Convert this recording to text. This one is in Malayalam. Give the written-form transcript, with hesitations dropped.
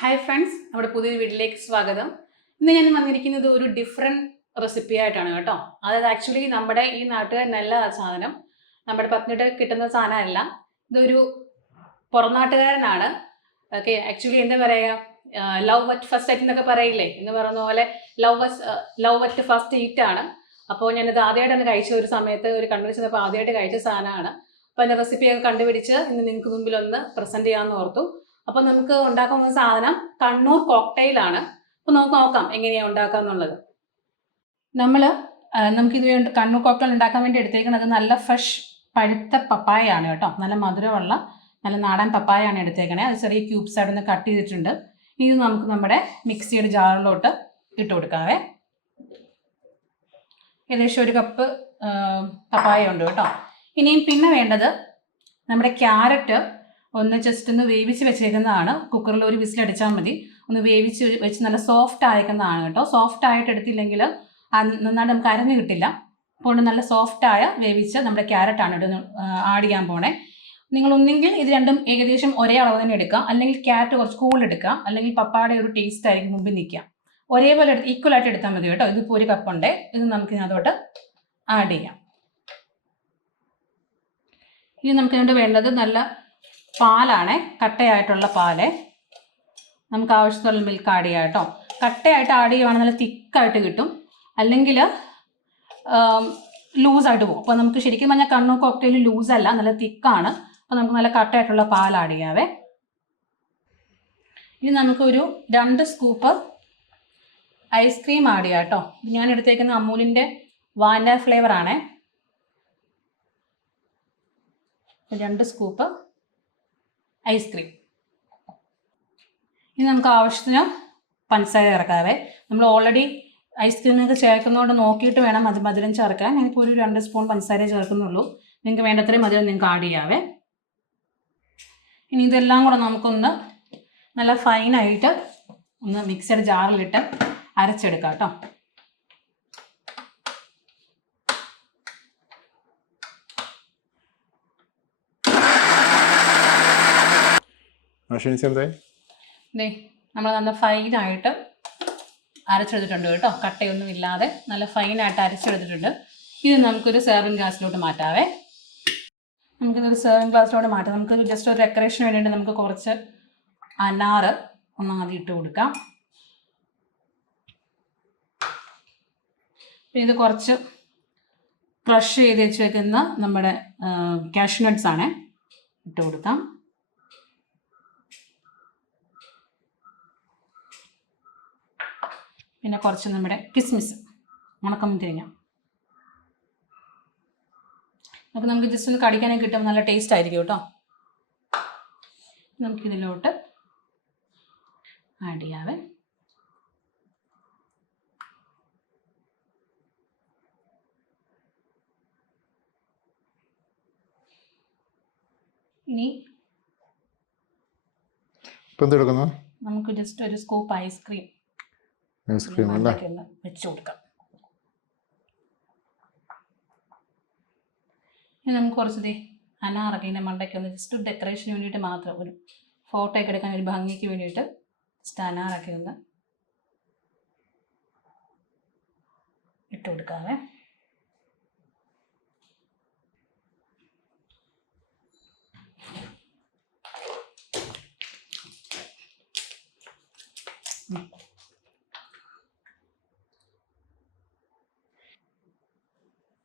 ഹായ് ഫ്രണ്ട്സ്, നമ്മുടെ പുതിയൊരു വീട്ടിലേക്ക് സ്വാഗതം. ഇന്ന് ഞാൻ വന്നിരിക്കുന്നത് ഒരു ഡിഫറെൻറ്റ് റെസിപ്പി ആയിട്ടാണ് കേട്ടോ. അതായത് ആക്ച്വലി നമ്മുടെ ഈ നാട്ടുകാരനല്ല ആ സാധനം, നമ്മുടെ പത്നിട്ട് കിട്ടുന്ന സാധനമല്ല. ഇതൊരു പുറംനാട്ടുകാരനാണ്. ഓക്കെ, ആക്ച്വലി എന്താ പറയുക, ലവ് അറ്റ് ഫസ്റ്റ് ഐറ്റ് എന്നൊക്കെ പറയില്ലേ, എന്ന് പറയുന്ന പോലെ ലവ് അറ്റ് ഫസ്റ്റ് ഈറ്റ് ആണ്. അപ്പോൾ ഞാനിത് ആദ്യമായിട്ടാണ് കഴിച്ച ഒരു സമയത്ത് ഒരു കണ്ണൂർ ചെന്നപ്പോൾ ആദ്യമായിട്ട് കഴിച്ച സാധനമാണ്. അപ്പോൾ അതിൻ്റെ റെസിപ്പിയൊക്കെ കണ്ടുപിടിച്ച് ഇന്ന് നിങ്ങൾക്ക് മുമ്പിൽ ഒന്ന് പ്രസൻറ്റ് ചെയ്യാമെന്ന് ഓർത്തു. അപ്പോൾ നമുക്ക് ഉണ്ടാക്കുന്ന സാധനം കണ്ണൂർ കോക്ടെയിലാണ്. അപ്പോൾ നമുക്ക് നോക്കാം എങ്ങനെയാണ് ഉണ്ടാക്കാന്നുള്ളത്. നമുക്കിത് കണ്ണൂർ കോക്ടെയിൽ ഉണ്ടാക്കാൻ വേണ്ടി എടുത്തേക്കുന്നത് നല്ല ഫ്രഷ് പഴുത്ത പപ്പായയാണ് കേട്ടോ. നല്ല മധുരമുള്ള നല്ല നാടൻ പപ്പായയാണ് എടുത്തേക്കണേ. അത് ചെറിയ ക്യൂബ്സ് ആയിട്ടൊന്ന് കട്ട് ചെയ്തിട്ടുണ്ട്. ഇത് നമുക്ക് നമ്മുടെ മിക്സിയുടെ ജാറിലോട്ട് ഇട്ട് കൊടുക്കാവേ. ഏകദേശം ഒരു കപ്പ് പപ്പായ ഉണ്ട് കേട്ടോ. ഇനിയും പിന്നെ വേണ്ടത് നമ്മുടെ ക്യാരറ്റ് ഒന്ന് ജസ്റ്റ് ഒന്ന് വേവിച്ച് വെച്ചേക്കുന്നതാണ്. കുക്കറിൽ ഒരു വിസിലടിച്ചാൽ മതി. ഒന്ന് വേവിച്ച് വെച്ച് നല്ല സോഫ്റ്റ് ആയേക്കുന്നതാണ് കേട്ടോ. സോഫ്റ്റ് ആയിട്ട് എടുത്തില്ലെങ്കിൽ നന്നായിട്ട് നമുക്ക് അരഞ്ഞു കിട്ടില്ല. അപ്പോൾ നല്ല സോഫ്റ്റായ വേവിച്ച് നമ്മുടെ ക്യാരറ്റാണ് ഇതൊന്ന് ആഡ് ചെയ്യാൻ പോണേ. നിങ്ങൾ ഒന്നെങ്കിൽ ഇത് രണ്ടും ഏകദേശം ഒരേ അളവ് തന്നെ എടുക്കുക, അല്ലെങ്കിൽ ക്യാരറ്റ് കുറച്ച് കൂടുതൽ എടുക്കുക, അല്ലെങ്കിൽ പപ്പായുടെ ഒരു ടേസ്റ്റ് ആയിരിക്കും മുമ്പിൽ നിൽക്കുക. ഒരേപോലെ ഈക്വൽ ആയിട്ട് എടുത്താൽ മതി കേട്ടോ. ഇതിപ്പോൾ ഒരു കപ്പുണ്ട്. ഇത് നമുക്ക് ഇതിനകത്തോട്ട് ആഡ് ചെയ്യാം. ഇനി നമുക്കിതിനോട് വേണ്ടത് നല്ല പാലാണ്, കട്ടയായിട്ടുള്ള പാല്. നമുക്ക് ആവശ്യത്തിനുള്ള മിൽക്ക് ആഡ് ചെയ്യാം കേട്ടോ. കട്ടയായിട്ട് ആഡ് ചെയ്യുവാണെങ്കിൽ നല്ല തിക്കായിട്ട് കിട്ടും, അല്ലെങ്കിൽ ലൂസായിട്ട് പോകും. അപ്പോൾ നമുക്ക് ശരിക്കും പറഞ്ഞാൽ കണ്ണൂർ കോക്ടെയിൽ ലൂസല്ല, നല്ല തിക്കാണ്. അപ്പോൾ നമുക്ക് നല്ല കട്ടയായിട്ടുള്ള പാൽ ആഡ് ചെയ്യാവേ. ഇനി നമുക്കൊരു 2 സ്കൂപ്പ് ഐസ്ക്രീം ആഡ് ചെയ്യാം കേട്ടോ. ഞാൻ എടുത്തേക്കുന്ന അമൂലിൻ്റെ വാനില ഫ്ലേവറാണേ. 2 scoop ice cream. ഇനി നമുക്ക് ആവശ്യത്തിന് പഞ്ചസാര ചേർക്കാവേ. നമ്മൾ ഓൾറെഡി ഐസ്ക്രീമൊക്കെ ചേർക്കുന്നതുകൊണ്ട് നോക്കിയിട്ട് വേണം അത് മധുരം ചേർക്കാൻ. ഞാനിപ്പോൾ ഒരു 2 സ്പൂൺ പഞ്ചസാര ചേർക്കുന്നുള്ളൂ. നിങ്ങൾക്ക് വേണ്ടത്രയും മധുരം നിങ്ങൾക്ക് ആഡ് ചെയ്യാവേ. ഇനി ഇതെല്ലാം കൂടെ നമുക്കൊന്ന് നല്ല ഫൈനായിട്ട് ഒന്ന് മിക്സഡ് ജാറിലിട്ട് അരച്ചെടുക്കാം കേട്ടോ. നമ്മൾ നല്ല ഫൈനായിട്ട് അരച്ചെടുത്തിട്ടുണ്ട് കേട്ടോ. കട്ടയൊന്നും ഇല്ലാതെ നല്ല ഫൈനായിട്ട് അരച്ചെടുത്തിട്ടുണ്ട്. ഇത് നമുക്കൊരു സെർവിങ് ഗ്ലാസ്സിലോട്ട് മാറ്റാവേ. നമുക്കിതൊരു സെർവിങ് ഗ്ലാസ്സിലോട്ട് മാറ്റാം. നമുക്കൊരു ജസ്റ്റ് ഒരു ഡെക്കറേഷന് വേണ്ടിയിട്ട് നമുക്ക് കുറച്ച് അനാറ് ഒന്ന് ആദ്യം ഇട്ട് കൊടുക്കാം. പിന്നെ ഇത് കുറച്ച് ക്രഷ് ചെയ്ത് വെച്ച് വെക്കുന്ന നമ്മുടെ കാഷ്യൂ നട്ട്സ് ആണ്, ഇട്ട് കൊടുക്കാം. പിന്നെ കുറച്ച് നമ്മുടെ കിസ്മിസ്, ഉണക്കമുന്തിരിങ്ങ. അപ്പോൾ നമുക്ക് ജസ്റ്റ് ഒന്ന് കടിക്കാനൊക്കെ കിട്ടുമ്പോൾ നല്ല ടേസ്റ്റ് ആയിരിക്കും കേട്ടോ. നമുക്കിതിലോട്ട് ആഡ് ചെയ്യാവേ. ഇനി നമുക്ക് ജസ്റ്റ് ഒരു സ്കൂപ്പ് ഐസ്ക്രീം വെച്ച് കൊടുക്കാം. ഇനി നമുക്ക് കുറച്ച് അനാറൊക്കെ ഇതിൻ്റെ മണ്ടയ്ക്ക് ഒന്ന് ജസ്റ്റ് ഡെക്കറേഷന് വേണ്ടിയിട്ട് മാത്രം, ഒരു ഫോട്ടോ ഒക്കെ എടുക്കാൻ ഒരു ഭംഗിക്ക് വേണ്ടിയിട്ട് ജസ്റ്റ് അനാറൊക്കെ ഒന്ന് ഇട്ട് കൊടുക്കാവേ.